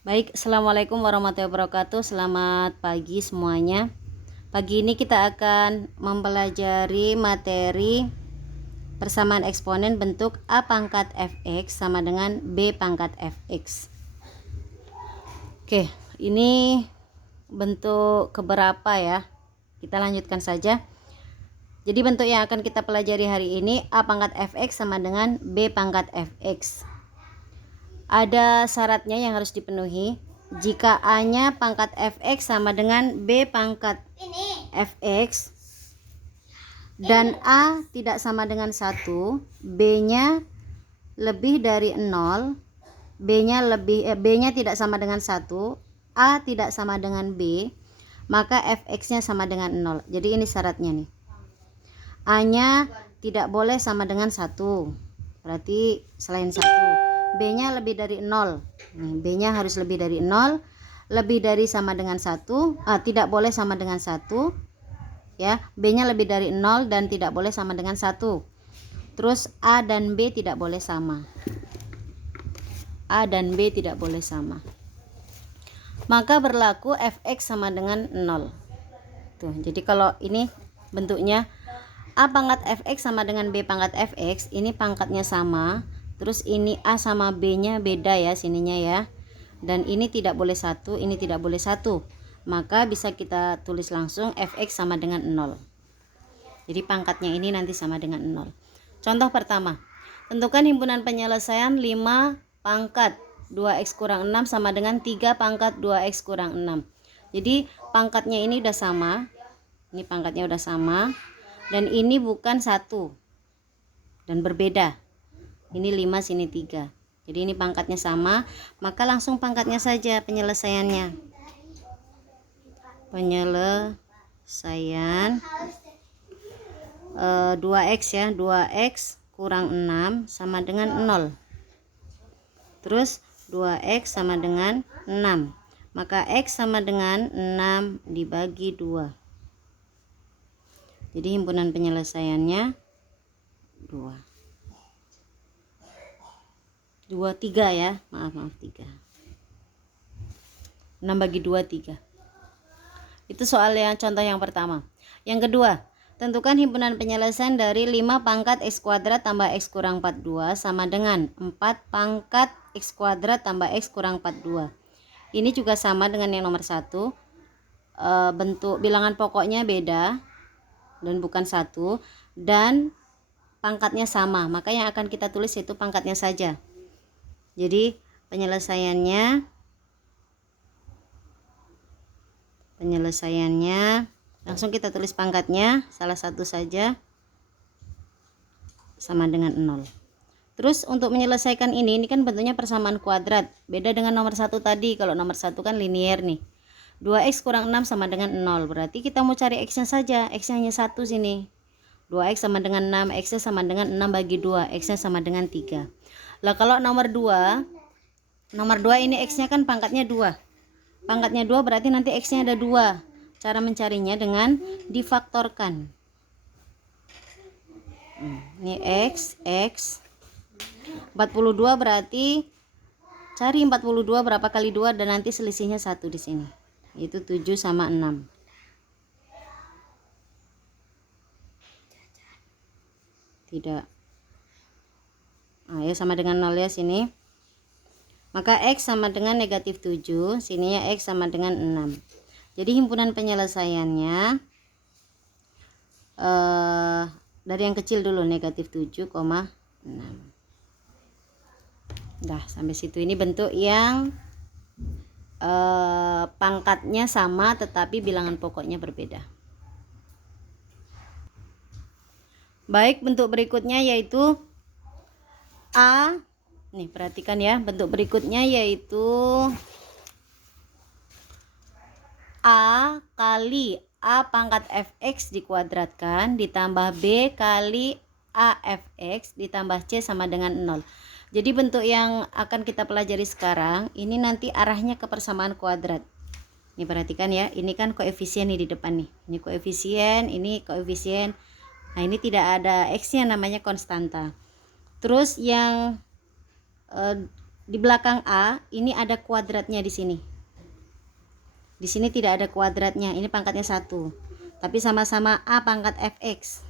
Baik, Assalamualaikum warahmatullahi wabarakatuh. Selamat pagi semuanya. Pagi ini kita akan mempelajari materi persamaan eksponen bentuk A pangkat fx sama dengan B pangkat fx. Oke, ini bentuk keberapa ya? Kita lanjutkan saja. Jadi bentuk yang akan kita pelajari hari ini A pangkat fx sama dengan B pangkat fx. Ada syaratnya yang harus dipenuhi. Jika A-nya pangkat fx sama dengan B pangkat fx dan A tidak sama dengan 1, B-nya lebih dari 0, B-nya tidak sama dengan 1, A tidak sama dengan B, maka fx-nya sama dengan 0. Jadi ini syaratnya nih. A-nya tidak boleh sama dengan 1. Berarti selain 1. B-nya lebih dari 0. B-nya harus lebih dari 0, lebih dari sama dengan 1, tidak boleh sama dengan 1 ya. B-nya lebih dari 0 dan tidak boleh sama dengan 1. Terus A dan B tidak boleh sama. A dan B tidak boleh sama. Maka berlaku fx sama dengan 0. Tuh, jadi kalau ini bentuknya A pangkat fx sama dengan B pangkat fx, ini pangkatnya sama. Terus ini A sama B-nya beda ya sininya ya. Dan ini tidak boleh 1, ini tidak boleh 1. Maka bisa kita tulis langsung fx sama dengan 0. Jadi pangkatnya ini nanti sama dengan 0. Contoh pertama. Tentukan himpunan penyelesaian 5 pangkat 2x kurang 6 sama dengan 3 pangkat 2x kurang 6. Jadi pangkatnya ini udah sama. Ini pangkatnya udah sama. Dan ini bukan 1. Dan berbeda. Ini 5, sini 3. Jadi ini pangkatnya sama, maka langsung pangkatnya saja penyelesaiannya. Penyelesaian 2x ya, 2x kurang 6 sama dengan 0. Terus 2x sama dengan 6. Maka x sama dengan 6 dibagi 2. Jadi himpunan penyelesaiannya 2. 3 ya, maaf 3. 6 bagi 2 3. Itu soal yang contoh yang pertama. Yang kedua, tentukan himpunan penyelesaian dari 5 pangkat x kuadrat tambah x kurang 42 sama dengan 4 pangkat x kuadrat tambah x kurang 42. Ini juga sama dengan yang nomor 1. Bentuk bilangan pokoknya beda dan bukan 1, dan pangkatnya sama, maka yang akan kita tulis itu pangkatnya saja. Jadi penyelesaiannya langsung kita tulis pangkatnya salah satu saja sama dengan 0. Terus untuk menyelesaikan ini kan bentuknya persamaan kuadrat, beda dengan nomor 1 tadi. Kalau nomor 1 kan linear nih. 2x kurang 6 sama dengan 0, berarti kita mau cari x nya saja. X nya hanya 1 sini. 2x sama dengan 6, x nya sama dengan 6 bagi 2, x nya sama dengan 3. Lah kalau nomor 2 ini x nya kan pangkatnya 2. Pangkatnya 2 berarti nanti x nya ada 2. Cara mencarinya dengan difaktorkan. Ini x 42 berarti cari 42 berapa kali 2 dan nanti selisihnya 1 di sini. Itu 7 sama 6. Tidak. Ya sama dengan 0 ya sini. Maka x sama dengan negatif 7, sininya x sama dengan 6. Jadi himpunan penyelesaiannya dari yang kecil dulu, negatif 7,6. Dah sampai situ. Ini bentuk yang pangkatnya sama tetapi bilangan pokoknya berbeda. Baik, bentuk berikutnya yaitu A. Nih perhatikan ya, bentuk berikutnya yaitu A kali A pangkat fx dikuadratkan ditambah B kali A fx ditambah C sama dengan 0. Jadi bentuk yang akan kita pelajari sekarang ini nanti arahnya ke persamaan kuadrat. Ini perhatikan ya, ini kan koefisien nih di depan nih. Ini koefisien, ini koefisien. Nah ini tidak ada x nya, namanya konstanta. Terus yang di belakang A ini ada kuadratnya di sini. Di sini tidak ada kuadratnya, ini pangkatnya 1. Tapi sama-sama A pangkat fx.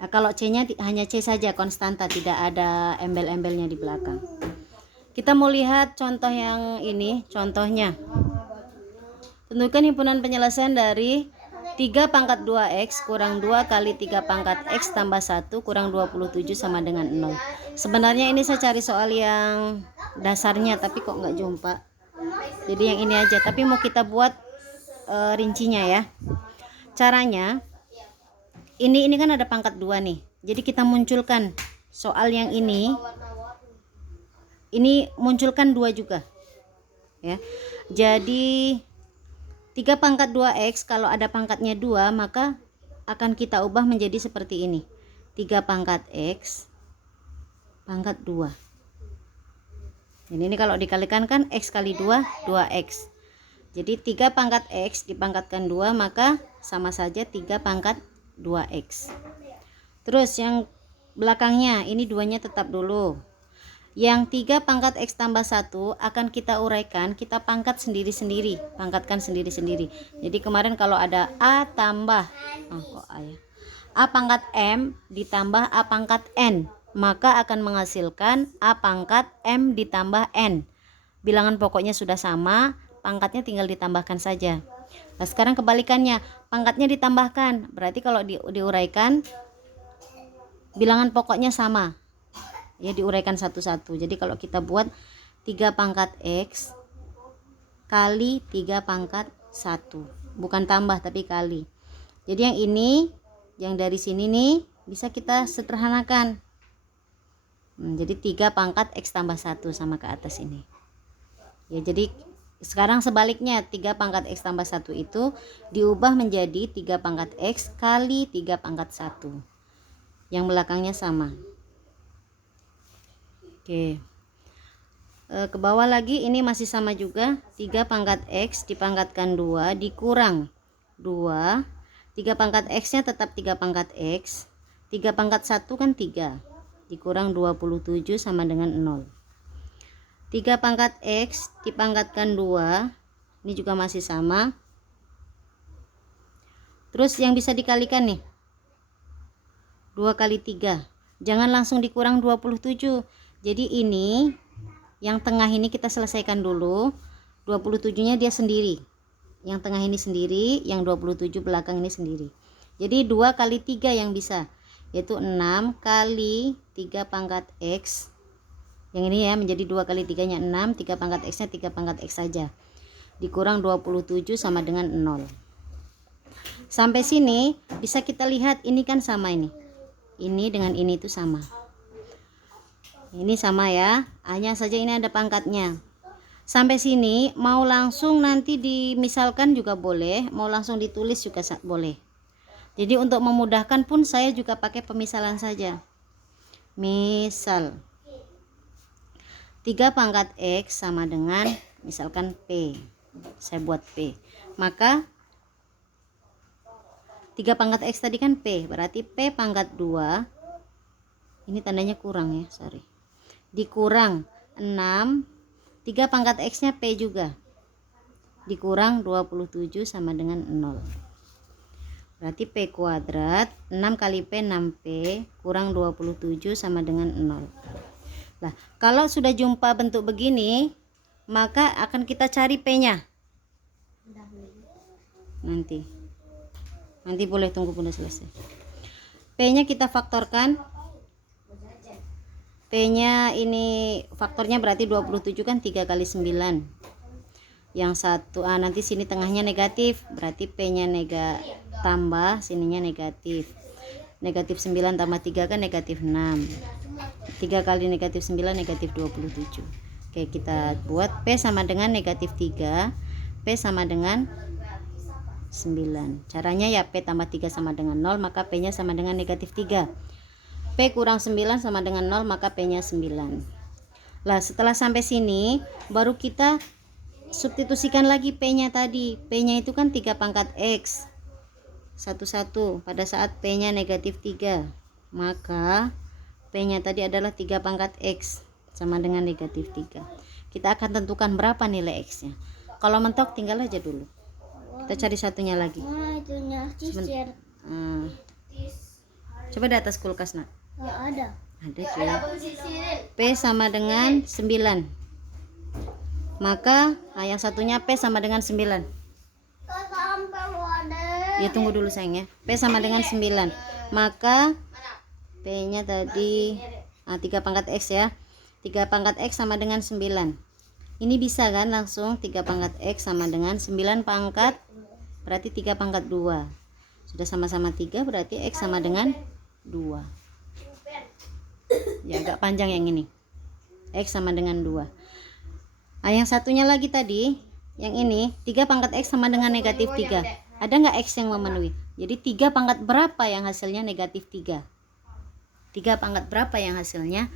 Nah, kalau C-nya hanya C saja konstanta, tidak ada embel-embelnya di belakang. Kita mau lihat contoh yang ini, contohnya. Tentukan himpunan penyelesaian dari 3 pangkat 2x kurang 2 kali 3 pangkat x tambah 1 kurang 27 sama dengan 0. Sebenarnya ini saya cari soal yang dasarnya, tapi kok nggak jumpa. Jadi yang ini aja, tapi mau kita buat rincinya ya. Caranya, ini kan ada pangkat 2 nih. Jadi kita munculkan soal yang ini munculkan 2 juga. Ya. Jadi 3 pangkat 2x kalau ada pangkatnya 2, maka akan kita ubah menjadi seperti ini. 3 pangkat x pangkat 2. Ini kalau dikalikan kan x kali 2, 2x. Jadi 3 pangkat x dipangkatkan 2, maka sama saja 3 pangkat 2x. Terus yang belakangnya, ini 2-nya tetap dulu. Yang 3 pangkat x tambah 1 akan kita uraikan, kita pangkat sendiri-sendiri, pangkatkan sendiri-sendiri. Jadi kemarin kalau ada a tambah A pangkat m ditambah a pangkat n, maka akan menghasilkan a pangkat m ditambah n. Bilangan pokoknya sudah sama, pangkatnya tinggal ditambahkan saja. Nah, sekarang kebalikannya, pangkatnya ditambahkan, berarti kalau diuraikan bilangan pokoknya sama. Ya, diuraikan satu-satu. Jadi kalau kita buat 3 pangkat x kali 3 pangkat 1, bukan tambah tapi kali. Jadi yang ini, yang dari sini nih bisa kita sederhanakan. Jadi 3 pangkat x tambah 1 sama ke atas ini. Ya, jadi sekarang sebaliknya, 3 pangkat x tambah 1 itu diubah menjadi 3 pangkat x kali 3 pangkat 1. Yang belakangnya sama. Oke. Ke bawah lagi ini masih sama juga, 3 pangkat x dipangkatkan 2 dikurang 2. 3 pangkat x nya tetap 3 pangkat x. 3 pangkat 1 kan 3 dikurang 27 sama dengan 0. 3 pangkat x dipangkatkan 2, ini juga masih sama. Terus yang bisa dikalikan nih, 2 kali 3, jangan langsung dikurang 27. Jadi ini yang tengah ini kita selesaikan dulu. 27 nya dia sendiri, yang tengah ini sendiri, yang 27 belakang ini sendiri. Jadi 2 kali 3 yang bisa, yaitu 6 kali 3 pangkat x. Yang ini ya menjadi 2 kali 3 nya 6, 3 pangkat x nya 3 pangkat x saja, dikurang 27 sama dengan 0. Sampai sini bisa kita lihat ini kan sama, ini dengan ini itu sama, ini sama ya, hanya saja ini ada pangkatnya. Sampai sini mau langsung nanti dimisalkan juga boleh, mau langsung ditulis juga boleh. Jadi untuk memudahkan pun saya juga pakai pemisalan saja. Misal 3 pangkat x sama dengan misalkan P, saya buat P, maka 3 pangkat x tadi kan P, berarti P pangkat 2, ini tandanya kurang ya, sorry, dikurang 6, 3 pangkat x nya P juga, dikurang 27 sama dengan 0. Berarti P kuadrat, 6 kali P 6P, kurang 27 sama dengan 0. Nah, kalau sudah jumpa bentuk begini, maka akan kita cari P-nya. Nanti boleh tunggu bunda selesai. P-nya kita faktorkan. P-nya ini faktornya berarti 27 kan 3 kali 9. Yang satu, nanti sini tengahnya negatif, berarti P-nya tambah, sininya negatif. Negatif 9 tambah 3 kan negatif 6. 3 kali negatif 9 negatif 27. Oke, kita buat P sama dengan negatif 3, P sama dengan 9. Caranya ya P tambah 3 sama dengan 0, maka P nya sama dengan negatif 3. P kurang 9 sama dengan 0, maka P nya 9. Lah, setelah sampai sini baru kita substitusikan lagi P nya tadi. P nya itu kan 3 pangkat X satu-satu pada saat P nya negatif 3, maka P nya tadi adalah 3 pangkat X sama dengan negatif 3. Kita akan tentukan berapa nilai X nya. Kalau mentok tinggal aja dulu. Kita cari satunya lagi. Coba di atas kulkas nak. Ada. Ada tuh. P sama dengan 9. Maka yang satunya P sama dengan 9. Ya tunggu dulu sayang ya. P sama dengan 9. Maka P nya tadi 3 pangkat X ya. 3 pangkat X sama dengan 9. Ini bisa kan langsung 3 pangkat X sama dengan 9 pangkat, berarti 3 pangkat 2. Sudah sama-sama 3 berarti X sama dengan 2. Ya agak panjang yang ini. X sama dengan 2. Nah yang satunya lagi tadi, yang ini 3 pangkat X sama dengan negatif 3. Ada nggak X yang memenuhi? Jadi 3 pangkat berapa yang hasilnya negatif 3? 3 pangkat berapa yang hasilnya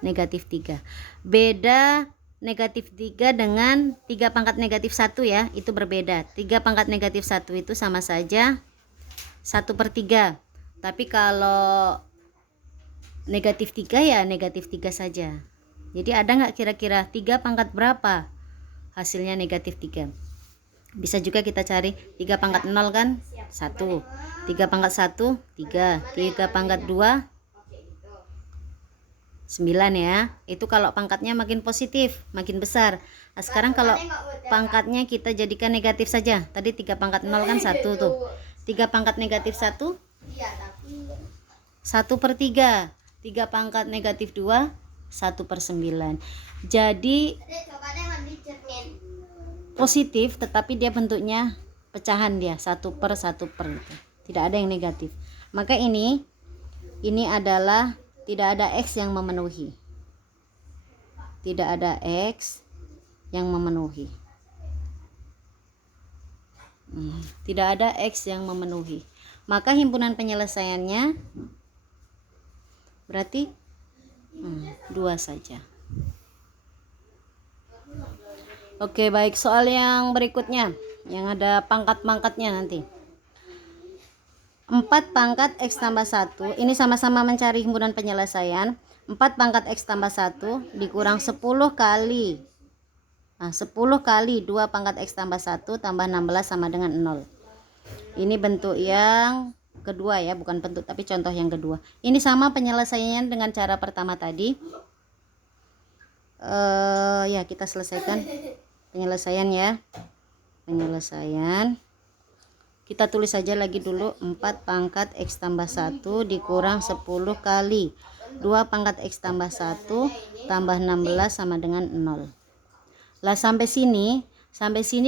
negatif 3? Beda negatif 3 dengan 3 pangkat negatif 1 ya, itu berbeda. 3 pangkat negatif 1 itu sama saja 1/3. Tapi kalau negatif 3 ya negatif 3 saja. Jadi ada nggak kira-kira 3 pangkat berapa hasilnya negatif 3? Bisa juga kita cari 3 pangkat 0 kan 1, 3 pangkat 1 3, 3 pangkat 2 9 ya. Itu kalau pangkatnya makin positif, makin besar. Nah, sekarang kalau pangkatnya kita jadikan negatif saja. Tadi 3 pangkat 0 kan 1 tuh. 3 pangkat negatif 1 1/3. 3 pangkat negatif 2 1/9. Jadi positif tetapi dia bentuknya pecahan, dia 1/1 itu. Tidak ada yang negatif. Maka ini adalah tidak ada X yang memenuhi. Tidak ada X yang memenuhi. Tidak ada X yang memenuhi. Maka himpunan penyelesaiannya berarti 2 saja. Oke, baik. Soal yang berikutnya yang ada pangkat-pangkatnya nanti. 4 pangkat X tambah 1. Ini sama-sama mencari himpunan penyelesaian. 4 pangkat X tambah 1 dikurang 10 kali. 10 kali 2 pangkat X tambah 1 tambah 16 sama dengan 0. Ini bentuk yang kedua ya, bukan bentuk tapi contoh yang kedua. Ini sama penyelesaiannya dengan cara pertama tadi. Ya, kita selesaikan penyelesaian ya. Penyelesaian. Kita tulis saja lagi dulu 4 pangkat X tambah 1 dikurang 10 kali 2 pangkat X tambah 1 tambah 16 sama dengan 0. Lah sampai sini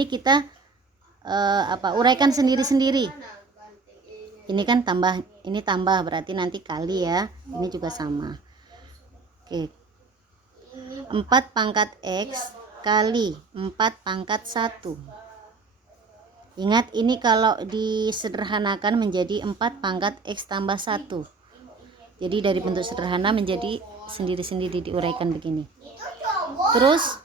kita uraikan sendiri-sendiri. Ini kan tambah, ini tambah berarti nanti kali ya. Ini juga sama. Oke. 4 pangkat X kali 4 pangkat 1. Ingat ini kalau disederhanakan menjadi 4 pangkat X tambah 1. Jadi dari bentuk sederhana menjadi sendiri-sendiri diuraikan begini. Terus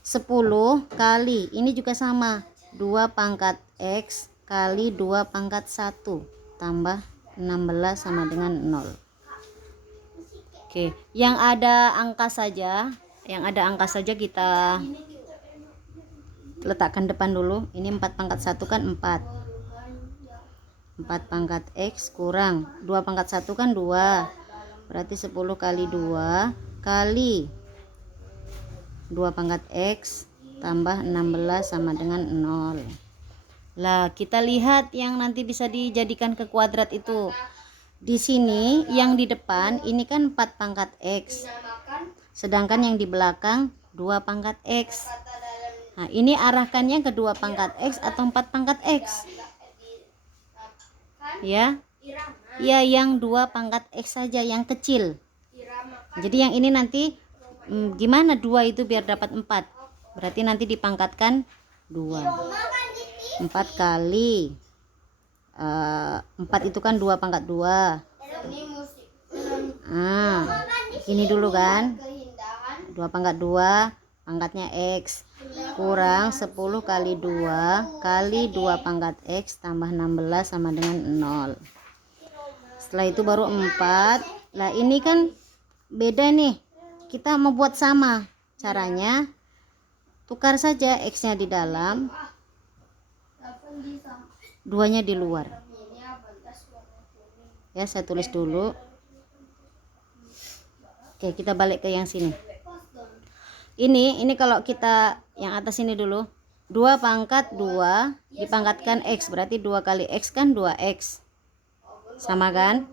10 kali, ini juga sama, 2 pangkat X kali 2 pangkat 1 tambah 16 sama dengan 0. Oke, yang ada angka saja kita letakkan depan dulu. Ini 4 pangkat 1 kan 4 pangkat X kurang 2 pangkat 1 kan 2, berarti 10 kali 2 kali 2 pangkat X tambah 16 sama dengan 0. Lah kita lihat yang nanti bisa dijadikan ke kuadrat itu. Di sini yang di depan ini kan 4 pangkat X, sedangkan yang di belakang 2 pangkat X. Nah, ini arahkannya ke 2 pangkat X atau 4 pangkat X? Ya. Ya, yang 2 pangkat X saja, yang kecil. Jadi yang ini nanti gimana 2 itu biar dapat 4? Berarti nanti dipangkatkan 2. 4 kali 4 itu kan 2 pangkat 2. Ini dulu kan 2 pangkat 2 pangkatnya X kurang 10 kali 2 kali 2 pangkat X tambah 16 sama dengan 0. Setelah itu baru 4. Lah ini kan beda nih, kita membuat sama caranya, tukar saja X-nya di dalam, 2-nya di luar. Ya, saya tulis dulu. Oke, kita balik ke yang sini. Ini kalau kita yang atas ini dulu, 2 pangkat 2 dipangkatkan X, berarti 2 kali X kan 2X. Sama kan?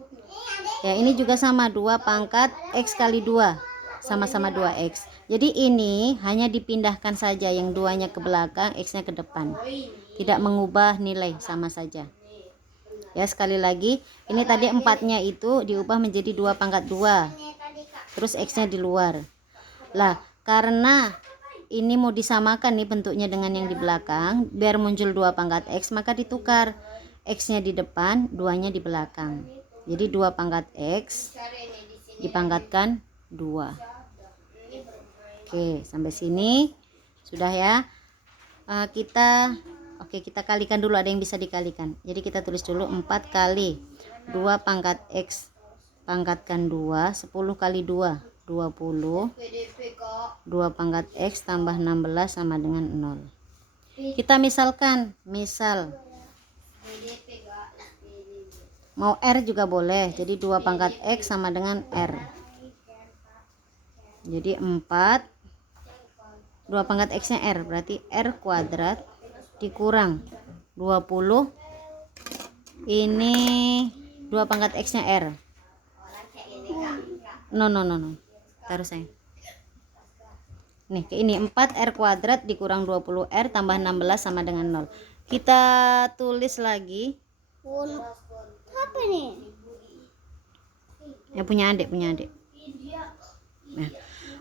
Ya, ini juga sama, 2 pangkat X kali 2, sama-sama 2X. Jadi ini hanya dipindahkan saja, yang 2-nya ke belakang, X-nya ke depan. Tidak mengubah nilai, sama saja. Ya, sekali lagi, ini tadi 4-nya itu diubah menjadi 2 pangkat 2. Terus X-nya di luar. Lah, karena ini mau disamakan nih bentuknya dengan yang di belakang, biar muncul 2 pangkat X, maka ditukar. X-nya di depan, 2-nya di belakang. Jadi 2 pangkat X dipangkatkan 2. Oke, sampai sini sudah ya. Kita kalikan dulu, ada yang bisa dikalikan. Jadi kita tulis dulu 4 kali 2 pangkat X pangkatkan 2, 10 kali 2 20. 2 pangkat X tambah 16 sama dengan 0. Kita misalkan, mau R juga boleh, jadi 2 pangkat X sama dengan R. Jadi 4, 2 pangkat X nya R, berarti R kuadrat dikurang 20, ini 2 pangkat X nya R. No, taruh saya nih ke ini, 4R kuadrat dikurang 20R tambah 16 sama dengan 0. Kita tulis lagi. Apa nih? Ya, punya adik. Nah,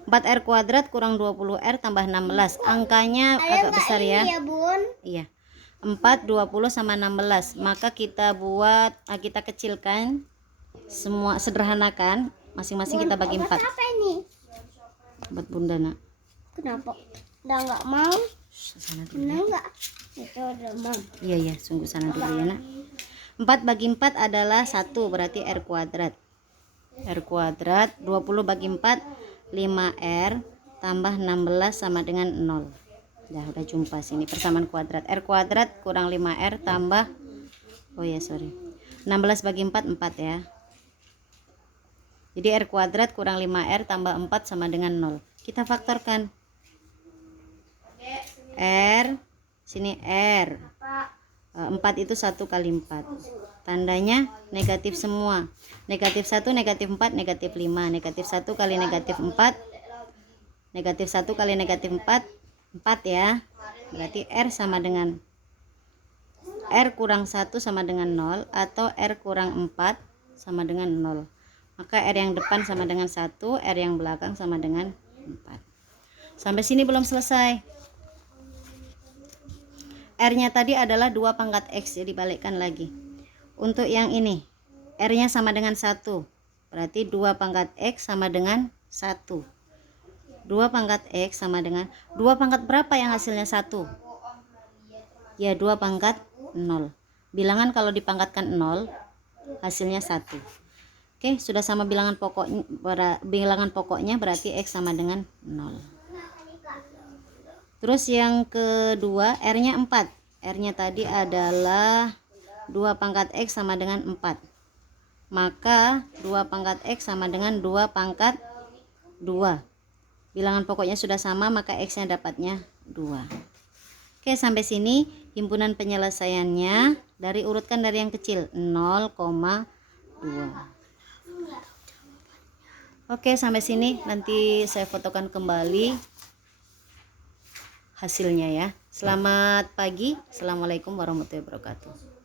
4R kuadrat kurang 20R tambah 16. Angkanya agak besar ya. Iya. 4, 20 sama 16. Maka kita kecilkan semua, sederhanakan. Masing-masing kita bagi 4. Apa ini? Buat Bunda, Nak. Kenapa? Udah nggak mau? Sana dulu. Enggak. Itu udah mau. Iya, sungguh sana dulu ya, Nak. 4 bagi 4 adalah 1, berarti R kuadrat. R kuadrat 20 bagi 4 5R tambah 16 sama dengan 0. Udah jumpa sini persamaan kuadrat. R kuadrat kurang 5R tambah 16 bagi 4 4 ya. Jadi R kuadrat kurang 5R tambah 4 sama dengan 0. Kita faktorkan. R, sini R. 4 itu 1 kali 4. Tandanya negatif semua. Negatif 1, negatif 4, negatif 5. Negatif 1 kali negatif 4. Negatif 1 kali negatif 4. 4 ya. Berarti R sama dengan R kurang 1 sama dengan 0. Atau R kurang 4 sama dengan 0. Maka R yang depan sama dengan 1. R yang belakang sama dengan 4. Sampai sini belum selesai. R nya tadi adalah 2 pangkat X, jadi balikkan lagi. Untuk yang ini R nya sama dengan 1, berarti 2 pangkat X sama dengan 1. 2 pangkat X sama dengan 2 pangkat berapa yang hasilnya 1? Ya, 2 pangkat 0. Bilangan kalau dipangkatkan 0 hasilnya 1. Oke, sudah sama bilangan pokoknya berarti X sama dengan 0. Terus yang kedua, R nya 4. R nya tadi adalah 2 pangkat X sama dengan 4. Maka 2 pangkat X sama dengan 2 pangkat 2. Bilangan pokoknya sudah sama, maka X nya dapatnya 2. Oke, sampai sini himpunan penyelesaiannya. Urutkan dari yang kecil 0,2. Oke, sampai sini. Nanti saya fotokan kembali hasilnya ya. Selamat pagi. Assalamualaikum warahmatullahi wabarakatuh.